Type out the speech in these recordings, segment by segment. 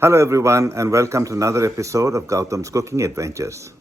Hello everyone and welcome to another episode of Gautam's Cooking Adventures.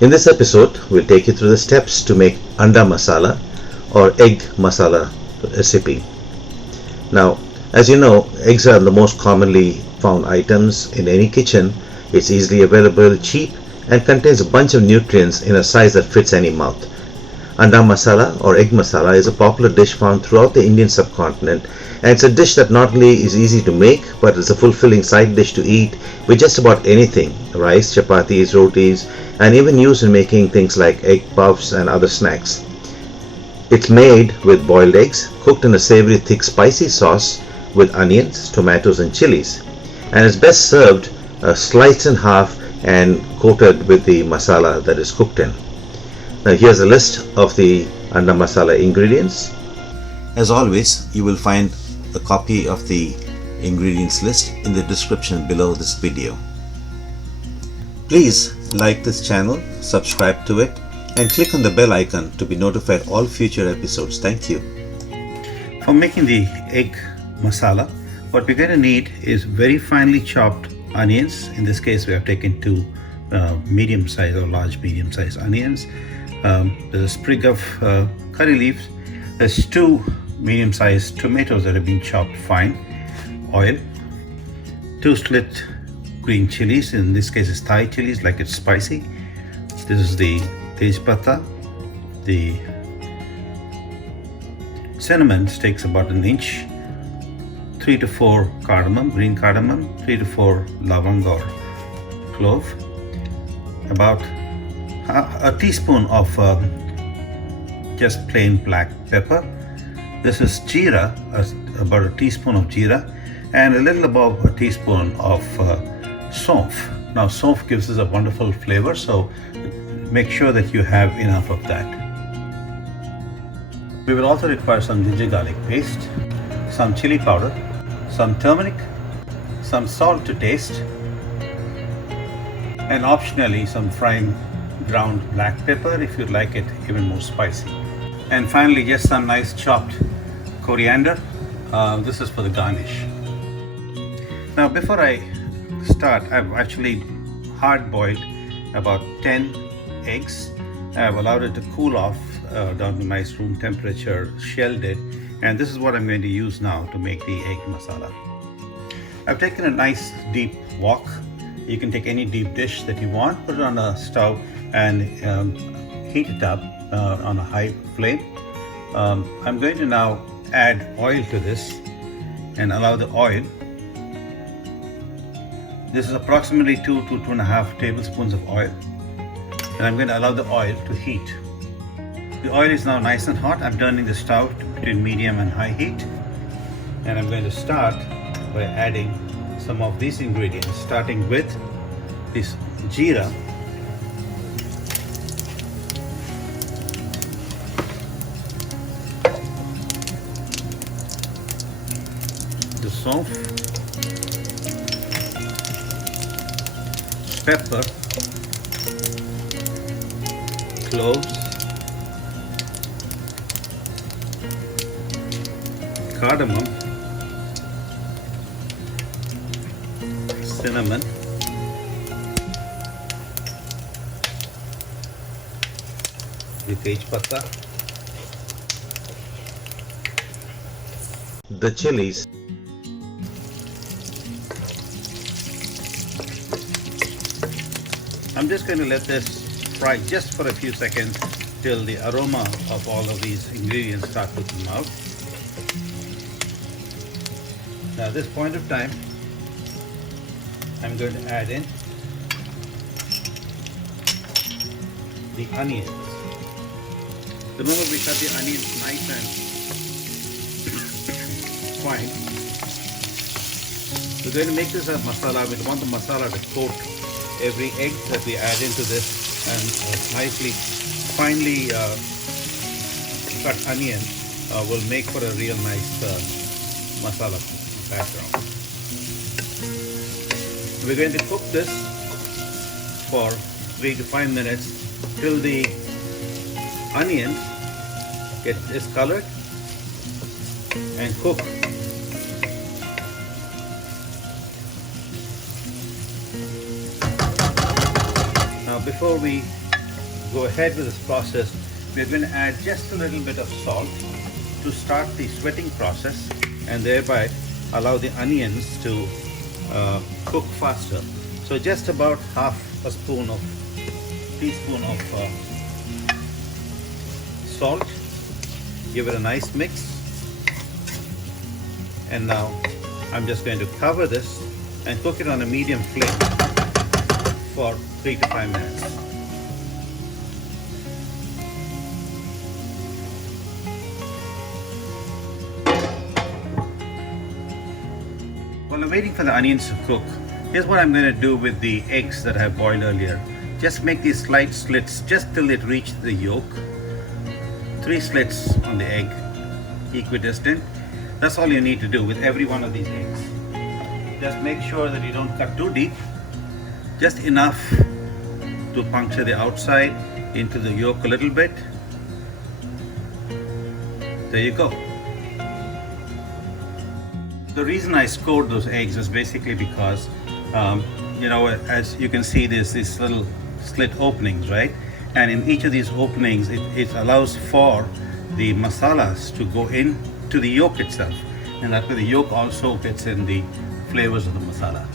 In this episode, we'll take you through the steps to make Anda Masala or Egg Masala Recipe. Now, as you know, eggs are the most commonly found items in any kitchen. It's easily available, cheap, and contains a bunch of nutrients in a size that fits any mouth. Anda Masala or Egg Masala is a popular dish found throughout the Indian subcontinent, and it's a dish that not only is easy to make, but it's a fulfilling side dish to eat with just about anything: rice, chapatis, rotis, and even used in making things like egg puffs and other snacks. It's made with boiled eggs, cooked in a savory, thick, spicy sauce with onions, tomatoes, and chilies, and is best served sliced in half and coated with the masala that is cooked in. Now here's a list of the Anda Masala ingredients. As always, you will find a copy of the ingredients list in the description below this video. Please like this channel, subscribe to it, and click on the bell icon to be notified all future episodes. Thank you. For making the egg masala, what we're going to need is very finely chopped onions. In this case, we have taken two medium size or large medium size onions. There's a sprig of curry leaves. There's two medium sized tomatoes that have been chopped fine. Oil, two slit green chilies. In this case, it's Thai chilies, like it's spicy. This is the tejpata. The cinnamon sticks about an inch. 3 to 4 cardamom, green cardamom. 3 to 4 lavang or clove. About a teaspoon of just plain black pepper. This is jeera, about a teaspoon of jeera, and a little above a teaspoon of saunf. Now saunf gives us a wonderful flavor, so make sure that you have enough of that. We will also require some ginger garlic paste, some chili powder, some turmeric, some salt to taste, and optionally some fine ground black pepper if you'd like it even more spicy. And finally, just some nice chopped coriander. This is for the garnish. Now before I start, I've actually hard boiled about 10 eggs. I've allowed it to cool off down to nice room temperature, shelled it, and this is what I'm going to use now to make the egg masala. I've taken a nice deep wok. You can take any deep dish that you want, put it on a stove and heat it up on a high flame. I'm going to now add oil to this and allow the oil. This is approximately 2 to 2.5 tablespoons of oil, and I'm going to allow the oil to heat. The oil is now nice and hot. I'm turning the stove to between medium and high heat, and I'm going to start by adding some of these ingredients, starting with this jeera, the saunf, pepper, cloves, cardamom, cinnamon, the tejpata, the chilies, I'm just going to let this fry just for a few seconds till the aroma of all of these ingredients start to come out. Now at this point of time, I'm going to add in the onions. Remember, we cut the onions nice and fine. We're going to make this a masala. We want the masala to coat every egg that we add into this, and nicely, finely cut onion will make for a real nice masala background. We're going to cook this for 3 to 5 minutes till the onions get discolored and cook. Now before we go ahead with this process, we're going to add just a little bit of salt to start the sweating process and thereby allow the onions to cook faster. So just about half a teaspoon of salt. Give it a nice mix. And now I'm just going to cover this and cook it on a medium flame for 3 to 5 minutes. While I'm waiting for the onions to cook, here's what I'm going to do with the eggs that I boiled earlier. Just make these slight slits just till it reaches the yolk. 3 slits on the egg, equidistant. That's all you need to do with every one of these eggs. Just make sure that you don't cut too deep, just enough to puncture the outside into the yolk a little bit. There you go. The reason I scored those eggs is basically because, as you can see, there's these little slit openings, right? And in each of these openings, it allows for the masalas to go into the yolk itself. And that way the yolk also gets in the flavors of the masala.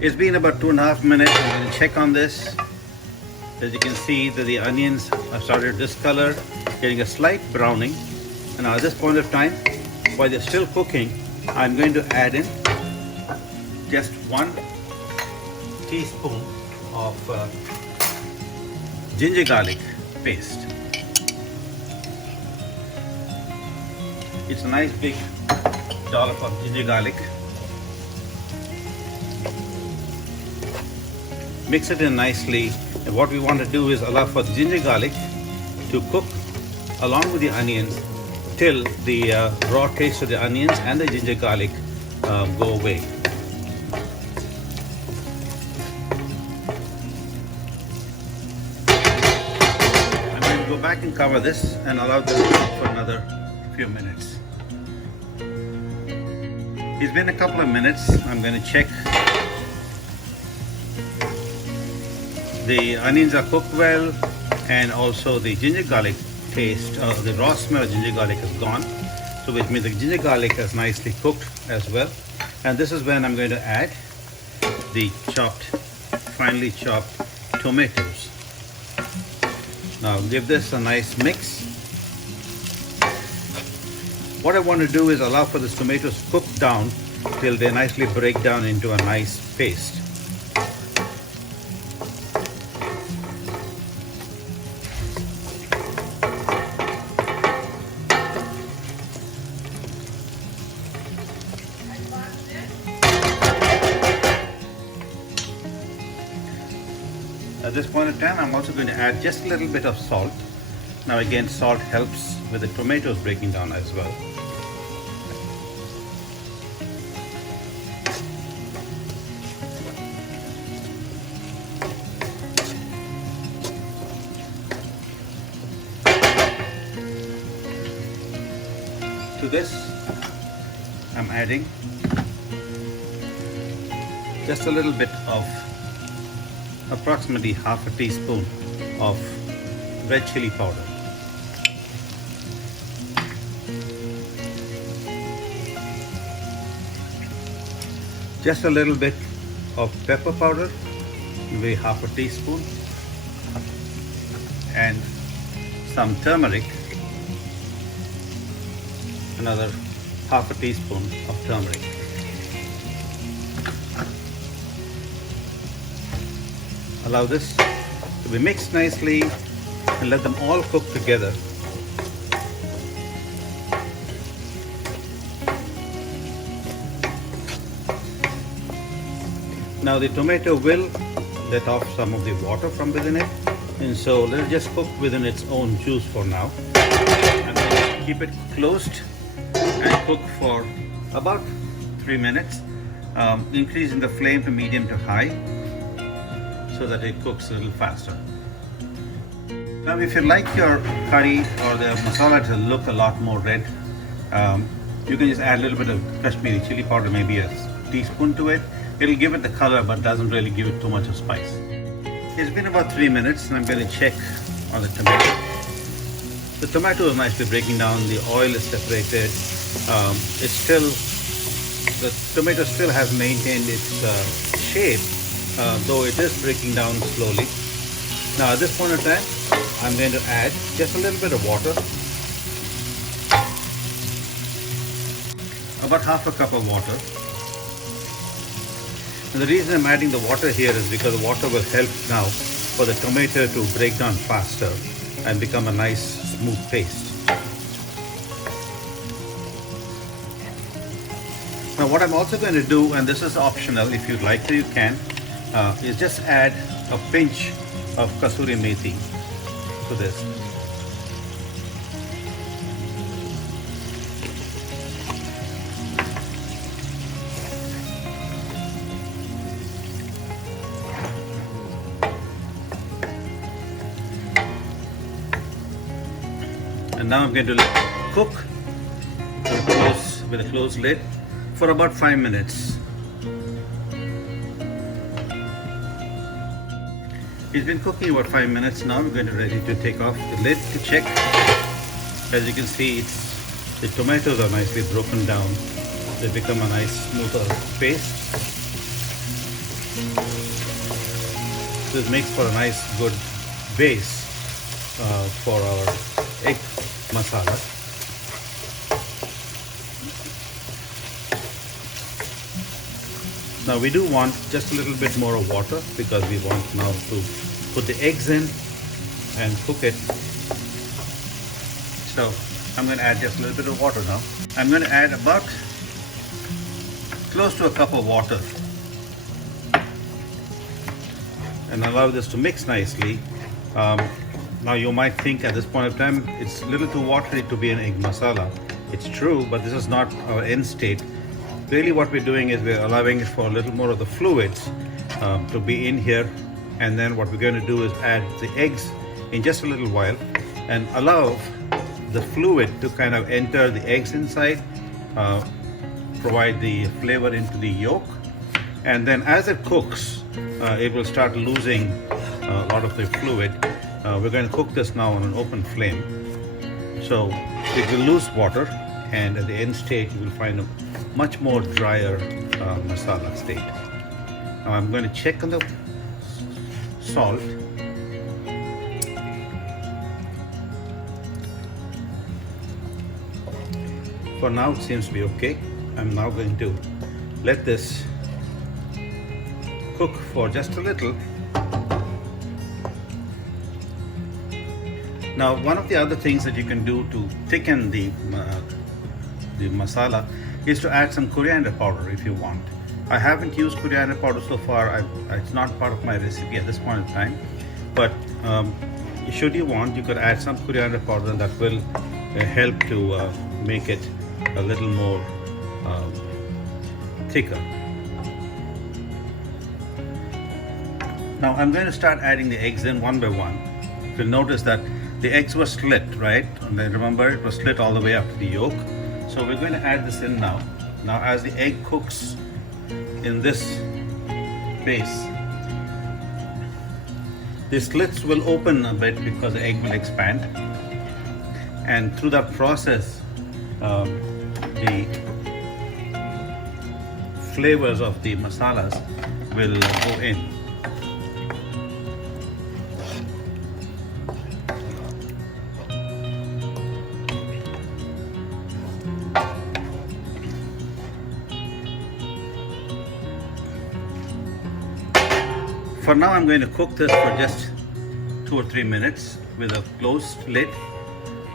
It's been about 2.5 minutes. I'm going to check on this. As you can see that the onions have started this color, getting a slight browning. And now at this point of time, while they're still cooking, I'm going to add in just 1 teaspoon of ginger garlic paste. It's a nice big dollop of ginger garlic. Mix it in nicely, and what we want to do is allow for the ginger garlic to cook along with the onions till the raw taste of the onions and the ginger garlic go away. I'm going to go back and cover this and allow them to cook for another few minutes. It's been a couple of minutes. I'm going to check. The onions are cooked well, and also the ginger garlic taste, the raw smell of ginger garlic is gone. So which means the ginger garlic has nicely cooked as well. And this is when I'm going to add the finely chopped tomatoes. Now give this a nice mix. What I want to do is allow for the tomatoes to cook down till they nicely break down into a nice paste. At this point in time, I'm also going to add just a little bit of salt. Now again, salt helps with the tomatoes breaking down as well. To this, I'm adding just a little bit of approximately half a teaspoon of red chili powder. Just a little bit of pepper powder, maybe half a teaspoon, and some turmeric, another half a teaspoon of turmeric. Allow this to be mixed nicely and let them all cook together. Now the tomato will let off some of the water from within it, and so let it just cook within its own juice for now. I'm going to keep it closed and cook for about 3 minutes, increasing the flame to medium to high so that it cooks a little faster. Now if you like your curry or the masala to look a lot more red, you can just add a little bit of Kashmiri chili powder, maybe a teaspoon to it. It'll give it the color but doesn't really give it too much of spice. It's been about 3 minutes and I'm going to check on the tomato. The tomato is nicely breaking down, the oil is separated. The tomato still has maintained its shape, though it is breaking down slowly. Now at this point in time, I'm going to add just a little bit of water. About half a cup of water. And the reason I'm adding the water here is because the water will help now for the tomato to break down faster and become a nice smooth paste. Now what I'm also going to do, and this is optional, if you'd like to you can, is just add a pinch of kasuri methi to this. And now I'm going to cook with a closed lid for about 5 minutes. It's been cooking about 5 minutes now. I'm going to ready to take off the lid to check. As you can see, the tomatoes are nicely broken down. They become a nice smoother paste. This makes for a nice good base for our egg masala. Now we do want just a little bit more of water because we want now to put the eggs in and cook it. So I'm going to add just a little bit of water now. I'm going to add about close to a cup of water and allow this to mix nicely. Now you might think at this point of time it's a little too watery to be an egg masala. It's true, but this is not our end state. Really what we're doing is we're allowing it for a little more of the fluids to be in here, and then what we're going to do is add the eggs in just a little while and allow the fluid to kind of enter the eggs inside, provide the flavor into the yolk, and then as it cooks it will start losing a lot of the fluid. We're going to cook this now on an open flame, so it will lose water, and at the end state you will find a much more drier masala state. Now I'm going to check on the salt. For now it seems to be okay. I'm now going to let this cook for just a little. Now one of the other things that you can do to thicken the masala is to add some coriander powder if you want. I haven't used coriander powder so far. It's not part of my recipe at this point in time, but should you want, you could add some coriander powder, and that will help to make it a little more thicker. Now I'm going to start adding the eggs in one by one. You'll notice that the eggs were slit, right? And then remember, it was slit all the way up to the yolk. So we're going to add this in now. Now as the egg cooks in this base, the slits will open a bit because the egg will expand, and through that process the flavors of the masalas will go in. For now I'm going to cook this for just 2 or 3 minutes with a closed lid.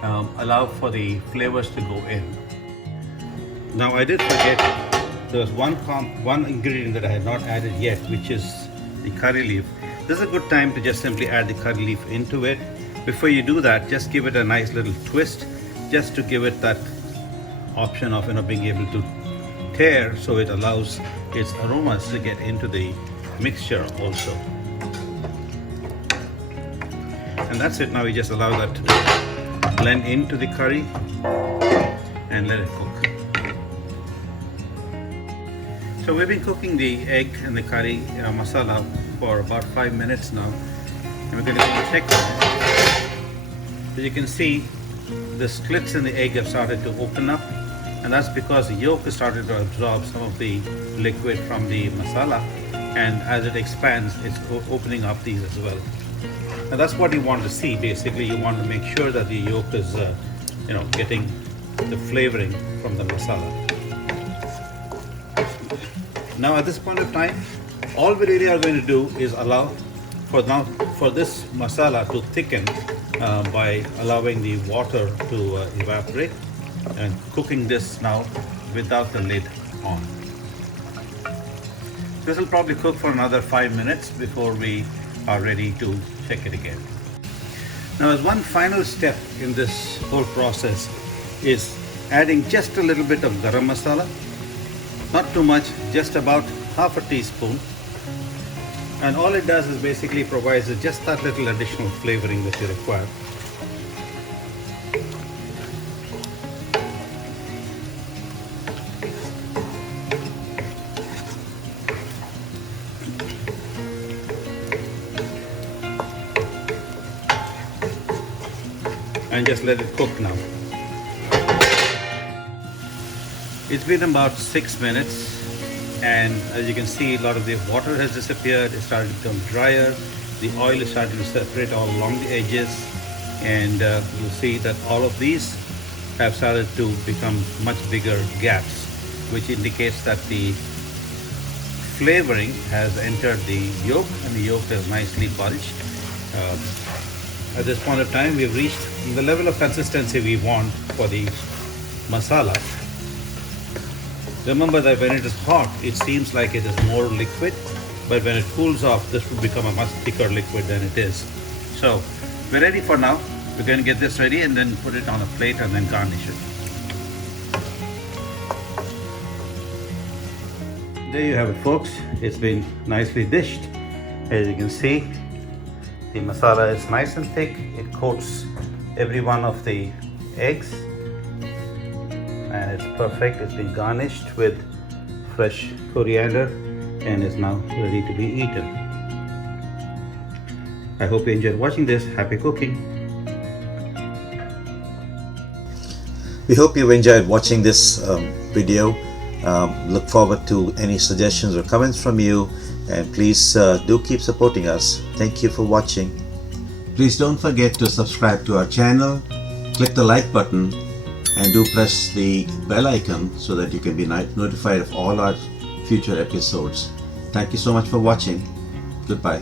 Allow for the flavors to go in. Now I did forget, there was one ingredient that I had not added yet, which is the curry leaf. This is a good time to just simply add the curry leaf into it. Before you do that, just give it a nice little twist, just to give it that option of being able to tear, so it allows its aromas to get into the mixture also. And And that's it. Now we just allow that to blend into the curry and let it cook. So we've been cooking the egg and the curry masala for about 5 minutes now, and we're going to check on it. As you can see, the slits in the egg have started to open up, and that's because the yolk has started to absorb some of the liquid from the masala, and as it expands, it's opening up these as well. Now that's what you want to see. Basically, you want to make sure that the yolk is, getting the flavoring from the masala. Now at this point of time, all we really are going to do is allow for this masala to thicken by allowing the water to evaporate and cooking this now without the lid on. This will probably cook for another 5 minutes before we are ready to check it again. Now, as one final step in this whole process is adding just a little bit of garam masala, not too much, just about half a teaspoon. And all it does is basically provides just that little additional flavoring that you require. And just let it cook now. It's been about 6 minutes, and as you can see, a lot of the water has disappeared. It's started to become drier. The oil is starting to separate all along the edges, and you'll see that all of these have started to become much bigger gaps, which indicates that the flavoring has entered the yolk, and the yolk is nicely bulged. At this point of time, we've reached the level of consistency we want for the masala. Remember that when it is hot, it seems like it is more liquid, but when it cools off, this will become a much thicker liquid than it is. So we're ready for now. We're going to get this ready and then put it on a plate and then garnish it. There you have it, folks. It's been nicely dished. As you can see, the masala is nice and thick. It coats every one of the eggs, and it's perfect. It's been garnished with fresh coriander and is now ready to be eaten. I hope you enjoyed watching this. Happy cooking. We hope you enjoyed watching this video. Look forward to any suggestions or comments from you, and please do keep supporting us. Thank you for watching. Please don't forget to subscribe to our channel, click the like button, and do press the bell icon so that you can be notified of all our future episodes. Thank you so much for watching. Goodbye.